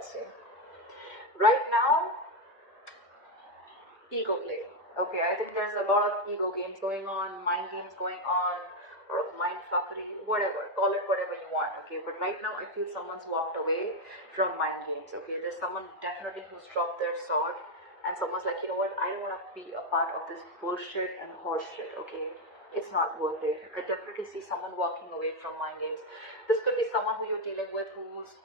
let's see. Right now, ego play. Okay, I think there's a lot of ego games going on, mind games going on, or mind fuckery, whatever. Call it whatever you want. Okay, but right now I feel someone's walked away from mind games. Okay, there's someone definitely who's dropped their sword, and someone's like, you know what? I don't want to be a part of this bullshit and horse shit. Okay, it's not worth it. I definitely see someone walking away from mind games. This could be someone who you're dealing with whose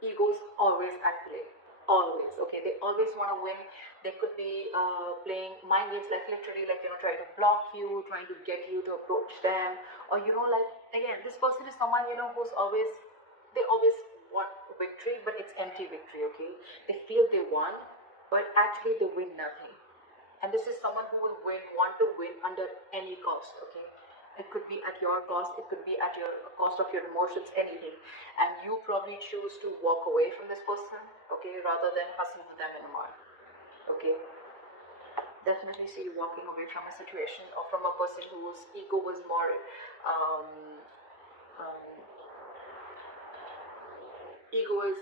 ego's always at play. Always. Okay, they always want to win. They could be playing mind games, like literally, like, you know, trying to block you, trying to get you to approach them, or, you know, like, again, this person is someone, you know, who's always, they always want victory, but it's empty victory. Okay, they feel they won, but actually they win nothing. And this is someone who will want to win under any cost. Okay, it could be at your cost, it could be at your cost of your emotions, anything. And you probably choose to walk away from this person, okay, rather than hustle with them in the mud. Okay, definitely see you walking away from a situation or from a person whose ego was more ego is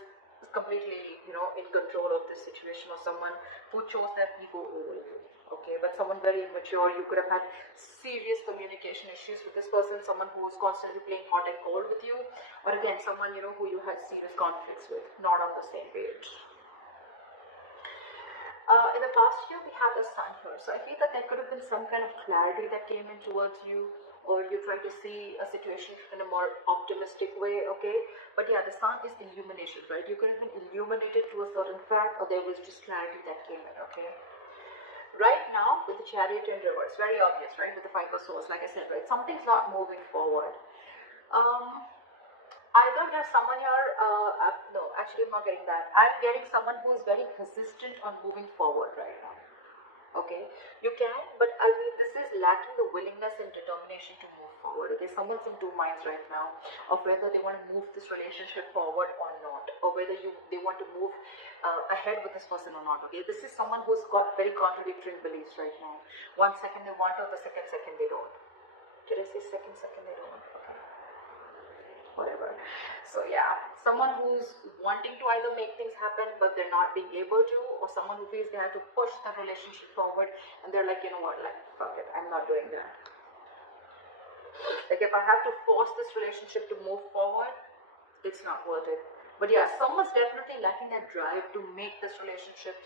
completely, you know, in control of this situation, or someone who chose their ego over you. Okay, but someone very immature. You could have had serious communication issues with this person, someone who was constantly playing hot and cold with you, or again, someone, you know, who you had serious conflicts with, not on the same page. In the past year, we have the sun here, so I feel that there could have been some kind of clarity that came in towards you, or you try to see a situation in a more optimistic way. Okay, but yeah, the sun is illumination, right? You could have been illuminated to a certain fact, or there was just clarity that came in. Okay, right now with the Chariot in reverse, very obvious, right? With the Five of Swords, like I said, right, something's not moving forward. Either there's someone here, no, actually I'm not getting that. I'm getting someone who is very persistent on moving forward right now. Okay, you can, but I mean, this is lacking the willingness and determination to move forward. Okay, someone's in two minds right now of whether they want to move this relationship forward or not, or whether they want to move ahead with this person or not. Okay, this is someone who's got very contradictory beliefs right now. 1 second they want, or the second they don't. Did I say second they don't? Okay, whatever. So yeah, someone who's wanting to either make things happen but they're not being able to, or someone who feels they have to push the relationship forward and they're like, you know what, like, fuck it, I'm not doing that. Like, if I have to force this relationship to move forward, it's not worth it. But yeah, someone's definitely lacking that drive to make this relationship,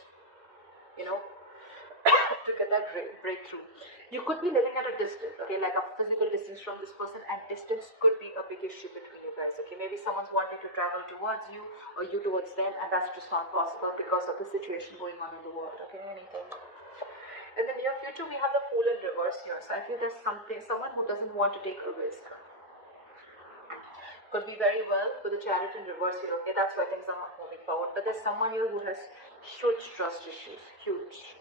you know, to get that breakthrough. You could be living at a distance, okay, like a physical distance from this person, and distance could be a big issue between you guys. Okay, maybe someone's wanting to travel towards you, or you towards them, and that's just not possible because of the situation going on in the world. Okay, anything. In the near future, we have the Fool in reverse here, so I feel there's someone who doesn't want to take a risk. Could be very well with the Chariot in reverse here. Okay, that's why things are not moving forward. But there's someone here who has huge trust issues, huge.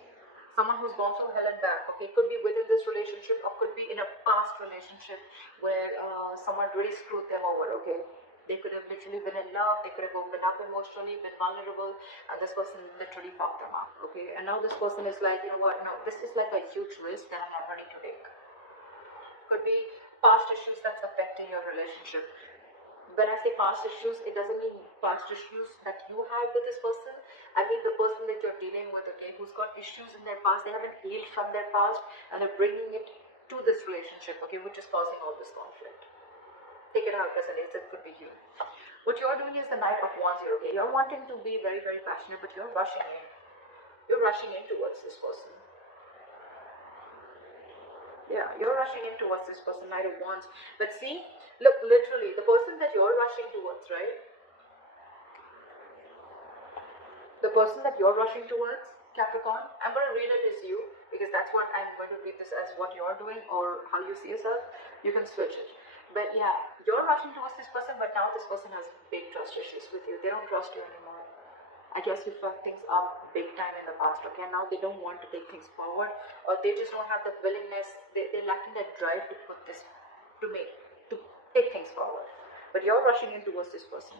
Someone who's gone through hell and back. Okay, could be within this relationship, or could be in a past relationship where someone really screwed them over. Okay, they could have literally been in love, they could have opened up emotionally, been vulnerable, and this person literally fucked them up. Okay, and now this person is like, you know what, no, this is like a huge risk that I'm not ready to take. Could be past issues that's affecting your relationship. When I say past issues, it doesn't mean past issues that you had with this person. I mean the person that you're dealing with, okay, who's got issues in their past, they haven't healed from their past, and they're bringing it to this relationship, okay, which is causing all this conflict. Take it out as it is, it could be you. What you're doing is the Knight of Wands here, okay? You're wanting to be very, very passionate, but you're rushing in. You're rushing in towards this person. Yeah, you're rushing in towards this person, Knight of Wands. But see, look, literally, the person that you're rushing towards, right? The person that you're rushing towards, Capricorn, I'm going to read it as you, because that's what I'm going to read this as what you're doing, or how you see yourself. You can switch it. But yeah, you're rushing towards this person, but now this person has big trust issues with you. They don't trust you anymore. I guess you fucked things up big time in the past, okay? Now they don't want to take things forward, or they just don't have the willingness, they're lacking that drive to put this, to take things forward. But you're rushing in towards this person.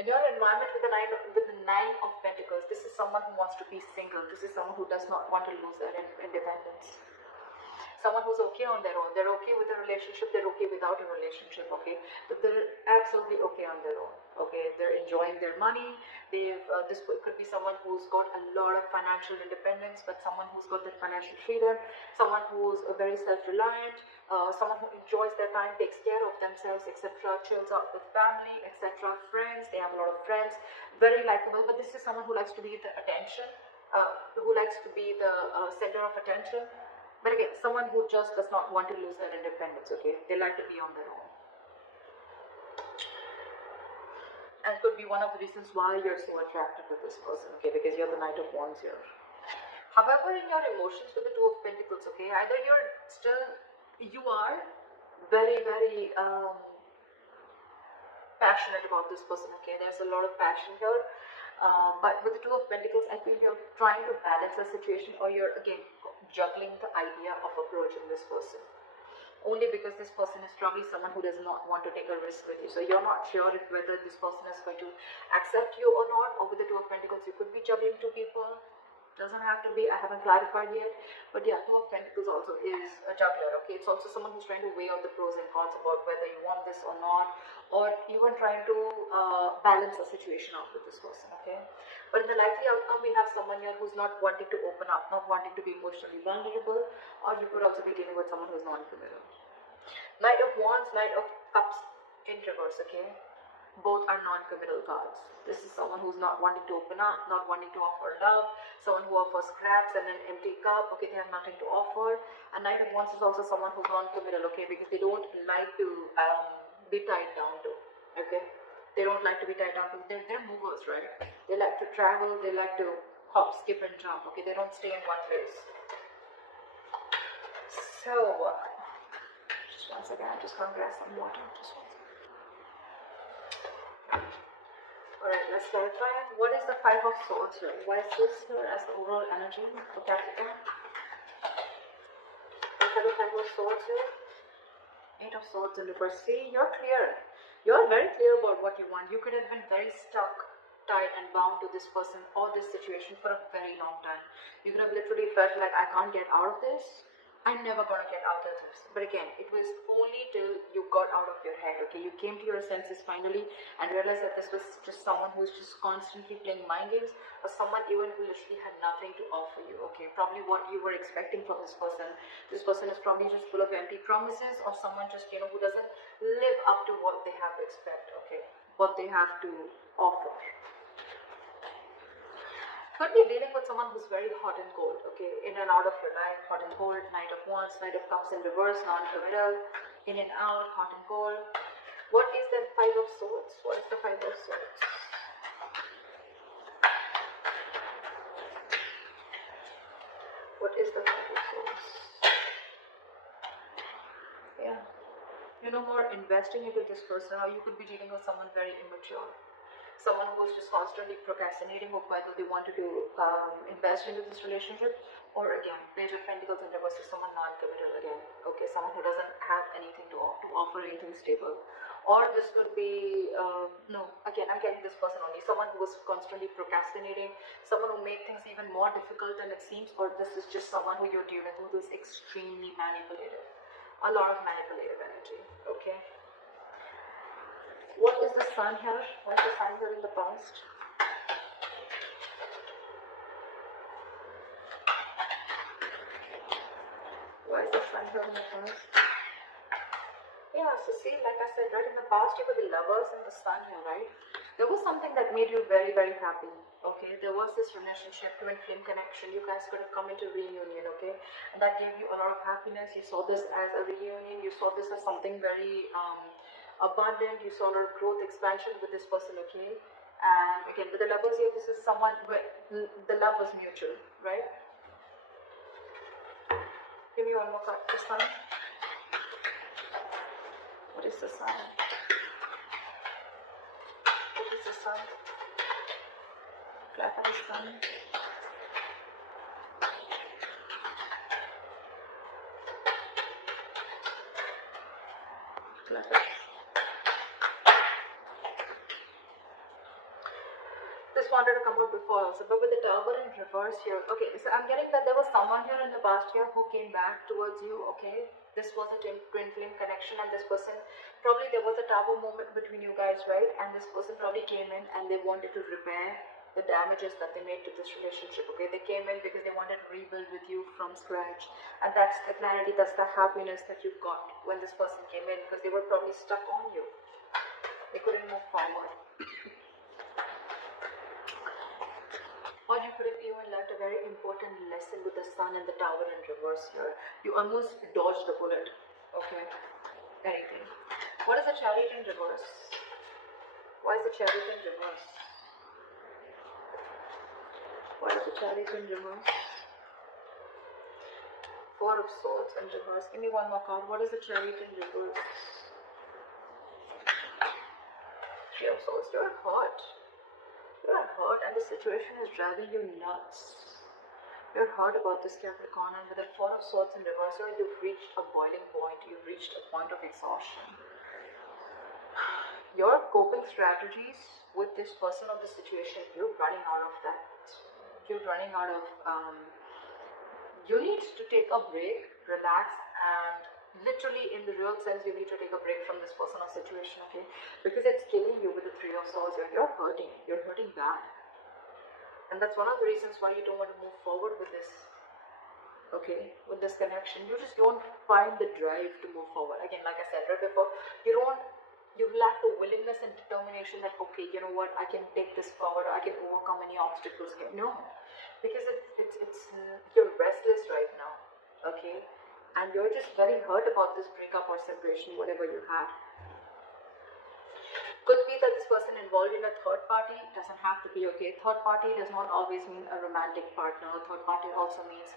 In your environment with the Nine of Pentacles, this is someone who wants to be single. This is someone who does not want to lose their independence. someone who's okay on their own. They're okay with a relationship, they're okay without a relationship, okay? But they're absolutely okay on their own, okay? They're enjoying their money. This could be someone who's got a lot of financial independence, but someone who's got that financial freedom, someone who's very self-reliant, someone who enjoys their time, takes care of themselves, etc., chills out with family, etc., friends. They have a lot of friends, very likable. But this is someone who likes to be the attention, who likes to be the center of attention. But again, someone who just does not want to lose their independence, okay? They like to be on their own. And could be one of the reasons why you're so attracted to this person, okay? Because you're the Knight of Wands here. However, in your emotions with the Two of Pentacles, okay, either you are very, very passionate about this person, okay? There's a lot of passion here. But with the Two of Pentacles, I feel you're trying to balance the situation, or you're, again, juggling the idea of approaching this person. Only because this person is probably someone who does not want to take a risk with you. So you're not sure if whether this person is going to accept you or not. Or with the Two of Pentacles, you could be juggling two people. Doesn't have to be, I haven't clarified yet. But yeah, Two of Pentacles also is a juggler, okay? It's also someone who's trying to weigh out the pros and cons about whether you want this or not, or even trying to balance the situation out with this person, okay? But in the likely outcome, we have someone here who's not wanting to open up, not wanting to be emotionally vulnerable, or you could also be dealing with someone who's non-committal. Knight of Wands, Knight of Cups in reverse, okay? Both are non-committal cards. This is someone who's not wanting to open up, not wanting to offer love, someone who offers scraps and an empty cup, okay? They have nothing to offer. And Knight of Wands is also someone who's non-committal, okay? Because they don't like to be tied down to, okay? They don't like to be tied down to, they're movers, right? They like to travel, they like to hop, skip and jump, okay? They don't stay in one place. So, just one second, I'm just going to grab some water. Just one second. Alright, let's clarify. What is the Five of Swords here? Why is this here as the overall energy for Capricorn? We have the Five of Swords here. Eight of Swords in reverse. See, you're clear. You're very clear about what you want. You could have been very stuck, tied and bound to this person or this situation for a very long time. You could have literally felt like, I can't get out of this. I'm never gonna get out of this. But again, it was only till you got out of your head, okay? You came to your senses finally and realized that this was just someone who's just constantly playing mind games, or someone even who literally had nothing to offer you, okay? Probably what you were expecting from this person. This person is probably just full of empty promises, or someone just, you know, who doesn't live up to what they have to expect, okay? What they have to offer. Could be dealing with someone who's very hot and cold, okay, in and out of your life, hot and cold, Knight of Wands, Knight of Cups in reverse, non-committal, in and out, hot and cold. What is the Five of Swords? What is the Five of Swords? What is the Five of Swords? Yeah, you know, more investing into this person, or you could be dealing with someone very immature. Someone who is just constantly procrastinating of whether they wanted to invest into this relationship, or again, Page of Pentacles in reverse is someone non-committal again, okay, someone who doesn't have anything to offer, anything stable. Or this could be, no, again, I'm getting this person only, someone who is constantly procrastinating, someone who makes things even more difficult than it seems, or this is just someone who you're dealing with who is extremely manipulative, a lot of manipulative energy, okay. What is the Sun here? What is the Sun here in the past? Why is the Sun here in the past? Yeah, so see, like I said, right in the past you were the Lovers and the Sun here, right? There was something that made you very, very happy, okay? There was this relationship, twin flame connection. You guys could have come into reunion, okay? And that gave you a lot of happiness. You saw this as a reunion. You saw this as something very abundant. You saw a lot of growth, expansion with this person, okay? And again, with the Lovers here, this is someone where the love was mutual, right? Give me one more card. The Sun. What is the Sun? What is the Sun? Clarify the Sun. This wanted to come out before also, but with the Tower in reverse here. Okay, so I'm getting that there was someone here in the past year who came back towards you, okay? This was a twin flame connection, and this person, probably there was a Tower moment between you guys, right? And this person probably came in and they wanted to repair the damages that they made to this relationship, okay? They came in because they wanted to rebuild with you from scratch, and that's the clarity, that's the happiness that you got when this person came in, because they were probably stuck on you. They couldn't move forward. Or you could have even learned a very important lesson with the Sun and the Tower in reverse here. You almost dodged the bullet. Okay. Anything. What is the Chariot in reverse? Why is the Chariot in reverse? Why is the Chariot in reverse? Four of Swords in reverse. Give me one more card. What is the Chariot in reverse? Three of Swords. You're hurt. You're hurt, and the situation is driving you nuts. You're hurt about this, Capricorn, and with the Four of Swords in reverse, you've reached a boiling point. You've reached a point of exhaustion. Your coping strategies with this person or the situation, you're running out of that. You're running out of, you need to take a break, relax, and literally in the real sense, you need to take a break from this person or situation, okay? Because it's killing you with the Three of Swords. You're hurting bad. And that's one of the reasons why you don't want to move forward with this, okay? With this connection. You just don't find the drive to move forward. Again, like I said right before, you lack the willingness and determination that, okay, you know what, I can take this forward, or I can overcome any obstacles here. No, because you're restless right now, okay? And you're just very hurt about this breakup or separation, whatever you had. Could be that this person involved in a third party, doesn't have to be, okay? Third party does not always mean a romantic partner. Third party also means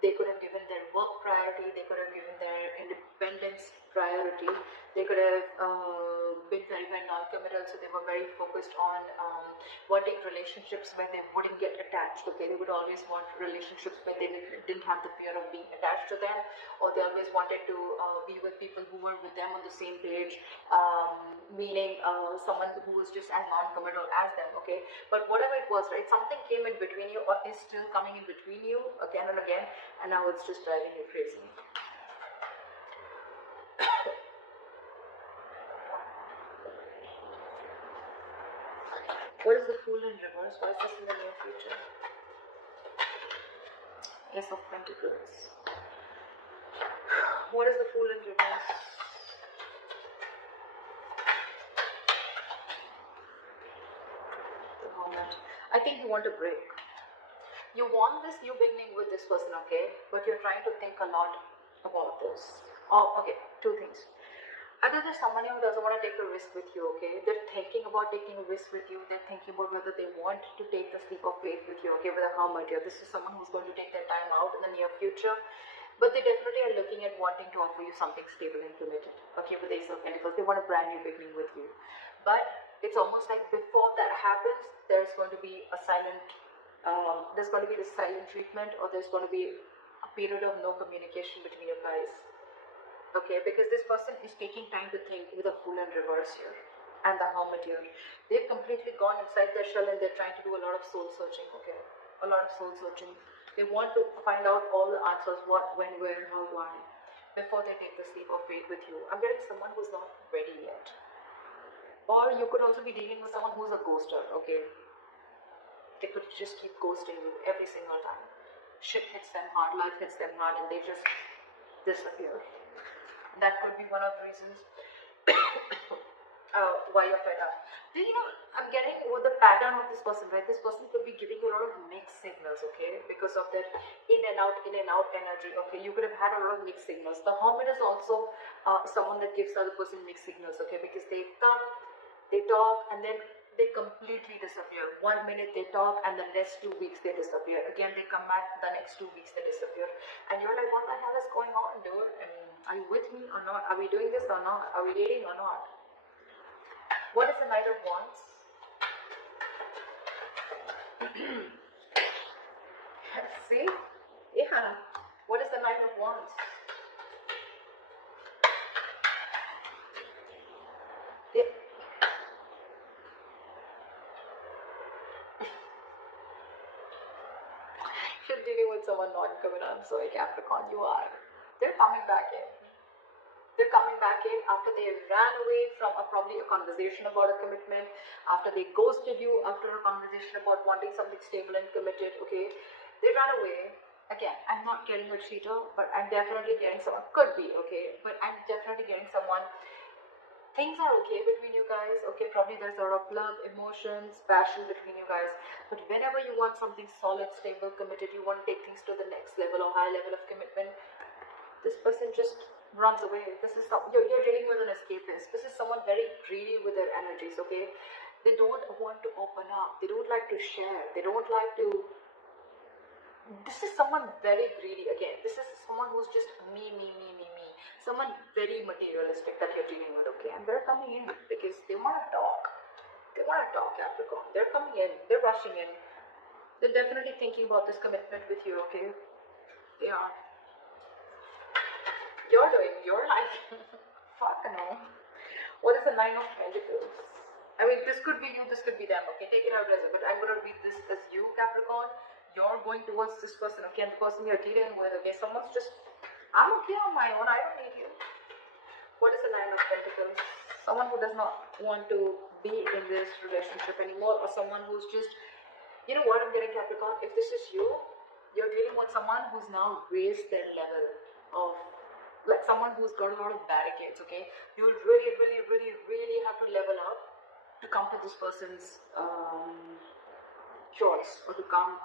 they could have given their work priority, they could have given their independence priority, they could have been very, very non-committal, so they were very focused on wanting relationships where they wouldn't get attached, okay? They would always want relationships where they didn't have the fear of being attached to them, or they always wanted to be with people who were with them on the same page, meaning someone who was just as non-committal as them, okay? But whatever it was, right, something came in between you, or is still coming in between you again and again, and now it's just driving you crazy. What is the Fool in reverse? What is this in the near future? Ace of Pentacles. What is the Fool in reverse? The Hermit. I think you want a break. You want this new beginning with this person, okay? But you're trying to think a lot about this. Oh, okay, two things. Either there's someone who doesn't want to take a risk with you, okay? They're thinking about taking a risk with you. They're thinking about whether they want to take the leap of faith with you, okay? With a Hermit here. This is someone who's going to take their time out in the near future. But they definitely are looking at wanting to offer you something stable and committed, okay? With the Ace of Pentacles, they want a brand new beginning with you. But it's almost like before that happens, there's going to be a silent, there's going to be the silent treatment, or there's going to be a period of no communication between you guys. Okay, because this person is taking time to think with a Fool in reverse here and the Hermit here. They've completely gone inside their shell and they're trying to do a lot of soul searching, okay? A lot of soul searching. They want to find out all the answers, what, when, where, how, why, before they take the leap of faith with you. I'm getting someone who's not ready yet. Or you could also be dealing with someone who's a ghoster, okay? They could just keep ghosting you every single time. Shit hits them hard, life hits them hard, and they just disappear. That could be one of the reasons why you're fed up. You know, I'm getting with the pattern of this person, right? This person could be giving you a lot of mixed signals, okay? Because of that in and out energy, okay? You could have had a lot of mixed signals. The Hermit is also someone that gives the other person mixed signals, okay? Because they come, they talk, and then they completely disappear. 1 minute they talk, and the next 2 weeks they disappear. Again, they come back, the next 2 weeks they disappear. And you're like, what the hell is going on, dude? I mean, are you with me or not? Are we doing this or not? Are we dating or not? What is the Knight of Wands? See? Yeah. What is the Knight of Wands? someone non-committal. I'm sorry, Capricorn, you are. They're coming back in. They're coming back in after they ran away from probably a conversation about a commitment, after they ghosted you, after a conversation about wanting something stable and committed, okay? They ran away. Again, I'm not getting a cheater, but I'm definitely getting someone, could be, okay? But I'm definitely getting someone. Things are okay between you guys, okay? Probably there's a lot of love, emotions, passion between you guys. But whenever you want something solid, stable, committed, you want to take things to the next level or high level of commitment, this person just runs away. This is you're dealing with an escapist. This is someone very greedy with their energies, okay? They don't want to open up. They don't like to share. They don't like to. This is someone very greedy. Again, this is someone who's just me. Someone very materialistic that you're dealing with, okay? And they're coming in because they want to talk. They want to talk, Capricorn. They're coming in. They're rushing in. They're definitely thinking about this commitment with you, okay? They are. You're doing your life. Fuck no. What is the Nine of Pentacles? I mean, this could be you, this could be them, okay? Take it out as it, but I'm going to read this as you, Capricorn. You're going towards this person, okay? And the person you're dealing with, okay? Someone's just, I'm okay on my own, I don't need you. What is the Nine of Pentacles? Someone who does not want to be in this relationship anymore, or someone who's just, you know what I'm getting, Capricorn? If this is you, you're dealing with someone who's now raised their level of, like someone who's got a lot of barricades, okay? You will really have to level up to come to this person's choice, or to come,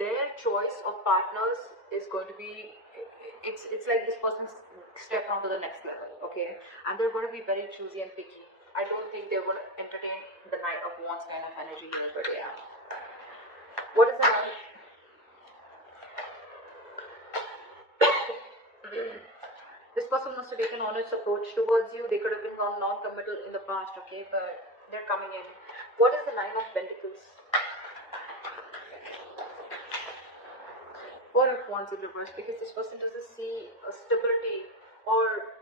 their choice of partners is going to be, it's like this person's step on to the next level, okay? And they're going to be very choosy and picky. I don't think they're going to entertain the Knight of Wands kind of energy here, but yeah. What is the Knight? This person must have taken honest approach towards you. They could have been non-committal in the past, okay? But they're coming in. What is the Nine of Pentacles? Four of Wands in reverse, because this person doesn't see a stability, or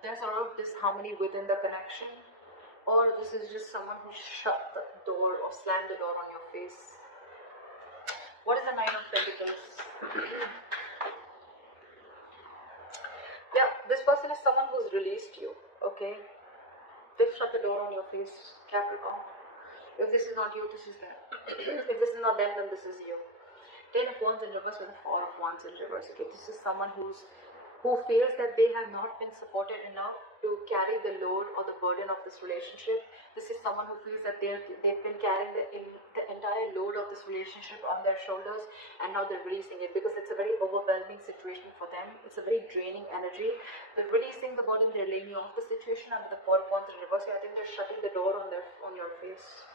there's a lot of disharmony within the connection, or this is just someone who shut the door or slammed the door on your face. What is the Nine of Pentacles? Yeah, this person is someone who's released you, okay? They've shut the door on your face, Capricorn. If this is not you, this is them. If this is not them, then this is you. Ten of Wands in reverse with a Four of Wands in reverse, okay? This is someone who feels that they have not been supported enough to carry the load or the burden of this relationship. This is someone who feels that they've been carrying the entire load of this relationship on their shoulders, and now they're releasing it because it's a very overwhelming situation for them. It's a very draining energy. They're releasing the burden, they're laying off the situation, and the Four of Wands in reverse, I think they're shutting the door on your face.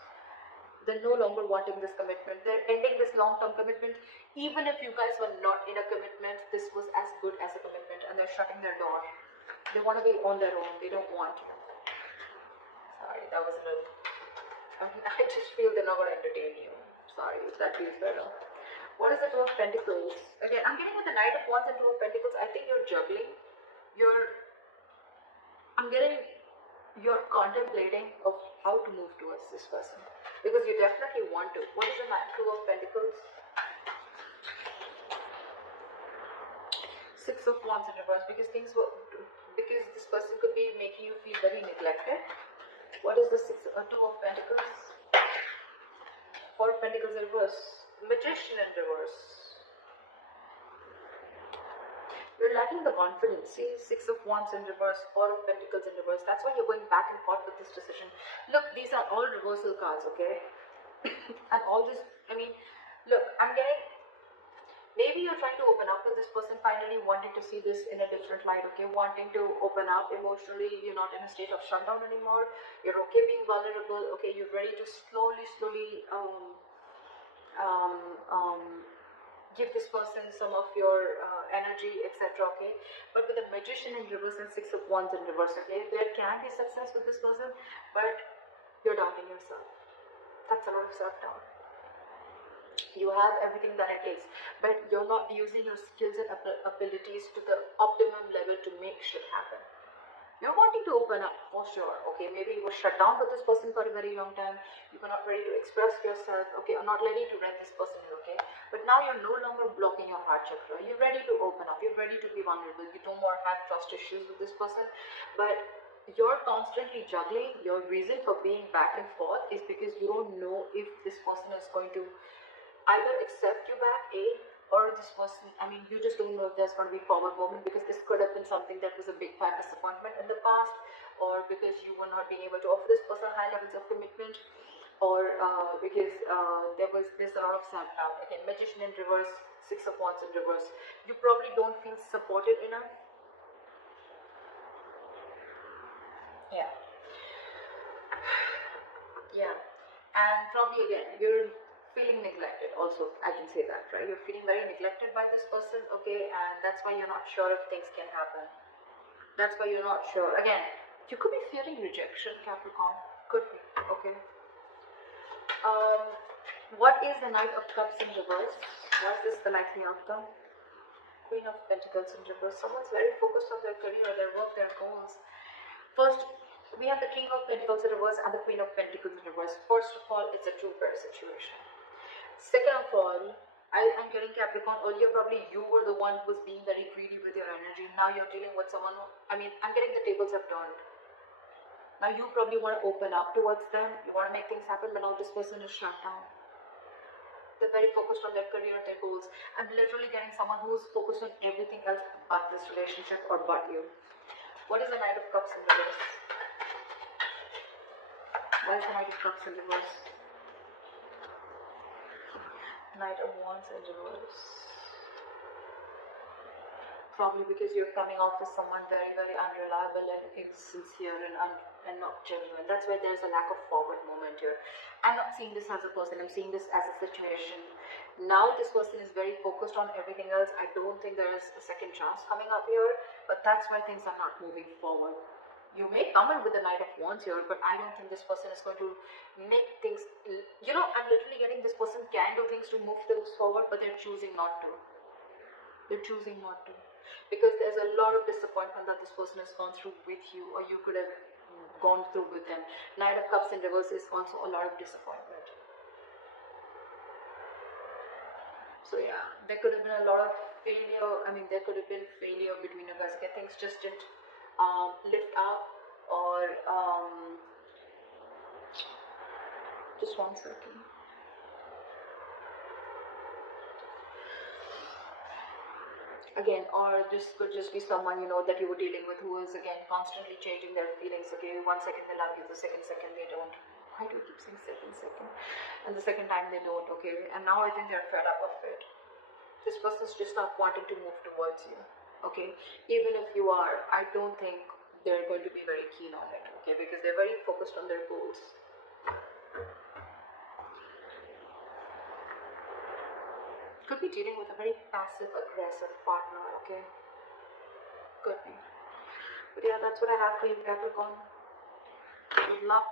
They're no longer wanting this commitment. They're ending this long-term commitment. Even if you guys were not in a commitment, this was as good as a commitment, and they're shutting their door. They want to be on their own. They don't want you. Sorry, that was a little... I just feel they're not going to entertain you. Sorry, if that feels better. What is the Two of Pentacles? Again, I'm getting with the Knight of Wands and Two of Pentacles. I think you're juggling. You're contemplating of how to move towards this person, because you definitely want to. What is the Two of Pentacles? Six of Wands in reverse, because this person could be making you feel very neglected. What is the Two of Pentacles? Four of Pentacles in reverse. Magician in reverse. You're lacking the confidence. See, Six of Wands in reverse, Four of Pentacles in reverse. That's why you're going back and forth with this decision. Look, these are all reversal cards, okay? And all this, I mean, look, I'm getting, maybe you're trying to open up with this person, finally wanting to see this in a different light, okay? Wanting to open up emotionally. You're not in a state of shutdown anymore. You're okay being vulnerable, okay? You're ready to slowly give this person some of your energy, etc., okay? But with the Magician in reverse and Six of Wands in reverse, okay, there can be success with this person, but you're doubting yourself. That's a lot of self-doubt. You have everything that it takes, but you're not using your skills and abilities to the optimum level to make shit happen. You're wanting to open up for sure, okay? Maybe you were shut down with this person for a very long time. You were not ready to express yourself, okay? Or not ready to let this person in, okay? But now you're no longer blocking your heart chakra. You're ready to open up. You're ready to be vulnerable. You don't more have trust issues with this person. But you're constantly juggling. Your reason for being back and forth is because you don't know if this person is going to either accept you back, or this person, I mean, you just don't know if there's going to be forward movement, because this could have been something that was a big fat disappointment in the past, or because you were not being able to offer this person high levels of commitment, or because there's a lot of self-doubt. Again, Magician in reverse, Six of Wands in reverse. You probably don't feel supported enough. Yeah. Yeah. And probably again, you're feeling neglected also. I can say that, right? You're feeling very neglected by this person, okay? And that's why you're not sure if things can happen. That's why you're not sure. Again, you could be fearing rejection, Capricorn. Could be, okay? What is the Knight of Cups in reverse? What is this the likely outcome? Queen of Pentacles in reverse. Someone's very focused on their career, their work, their goals. First, we have the King of Pentacles in reverse and the Queen of Pentacles in reverse. First of all, it's a true pair situation. Second of all, I'm getting Capricorn. Earlier, probably you were the one who was being very greedy with your energy. Now you're dealing with someone who, I'm getting the tables have turned. Now you probably want to open up towards them. You want to make things happen, but now this person is shut down. They're very focused on their career, their goals. I'm literally getting someone who's focused on everything else but this relationship or but you. What is the Knight of Cups in reverse? Why is the Knight of Cups in reverse? Knight of Wands in reverse. Probably because you're coming off as someone very, very unreliable and insincere and not genuine. That's why there's a lack of forward movement here. I'm not seeing this as a person, I'm seeing this as a situation. Now this person is very focused on everything else. I don't think there is a second chance coming up here, but that's why things are not moving forward. You may come in with the Knight of Wands here, but I don't think this person is going to make things, I'm literally getting this person can do things to move things forward, but they're choosing not to. They're choosing not to. Because there's a lot of disappointment that this person has gone through with you, or you could have gone through with them. Knight of Cups in reverse is also a lot of disappointment. So yeah, there could have been a lot of failure. There could have been failure between you guys. Okay, things just didn't lift up, or just one second. Again, or this could just be someone that you were dealing with who is again constantly changing their feelings. Okay, 1 second they love you, the second they don't. Why do I keep saying second? And the second time they don't, okay? And now I think they're fed up of it. This person's just not wanting to move towards you, okay? Even if you are, I don't think they're going to be very keen on it, okay? Because they're very focused on their goals. Could be dealing with a very passive aggressive partner, okay? Could be. But yeah, that's what I have for you, Capricorn. Good luck.